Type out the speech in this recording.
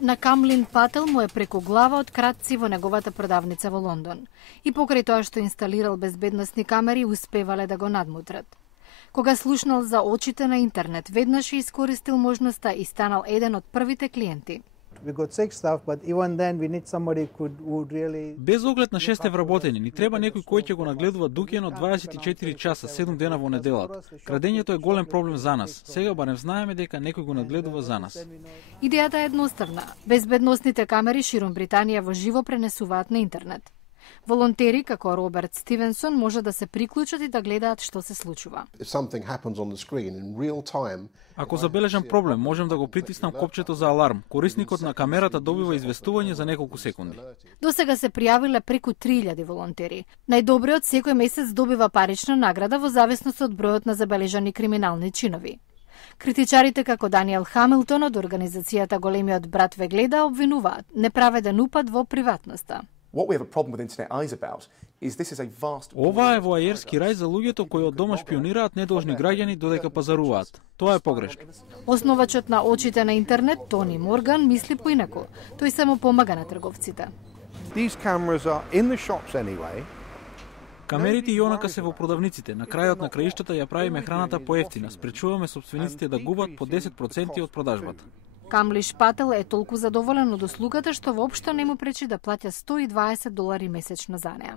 На Камлин Пател му е преку глава од кратци во неговата продавница во Лондон. И покрај тоа што инсталирал безбедносни камери, успевале да го надмутрат. Кога слушнал за очите на интернет, веднаш искористил можноста и станал еден од првите клиенти. Без оглед на 6 вработени, ни треба некој кој ќе го нагледува дуќено 24 часа, 7 дена во неделата. Крадењето е голем проблем за нас. Сега барем знаеме дека некој го нагледува за нас. Идејата е едноставна. Безбедносните камери широм Британија во живо пренесуваат на интернет. Волонтери како Роберт Стивенсон може да се приклучат и да гледаат што се случува. Ако забележам проблем, можем да го притиснам копчето за аларм. Корисникот на камерата добива известување за неколку секунди. До сега се пријавиле преку 3000 волонтери. Најдобриот секој месец добива парична награда во зависност од бројот на забележани криминални чинови. Критичарите како Даниел Хамилтон од организацијата Големиот брат ве гледа обвинуваат неправеден упад во приватноста. Ова е воајерски рај за луѓето кои од дома шпионираат недолжни граѓани додека пазаруваат. Тоа е погрешка. Основачот на очите на интернет, Тони Морган, мисли поинаку. Тој само помага на трговците. Камерите и онака се во продавниците. На крајот на краиштата ја правиме храната поевтина. Спречуваме сопствениците да губат по 10% од продажбата. Камлиш Пател е толку задоволен од услугата што воопшто не му пречи да плаќа $120 месечно за неа.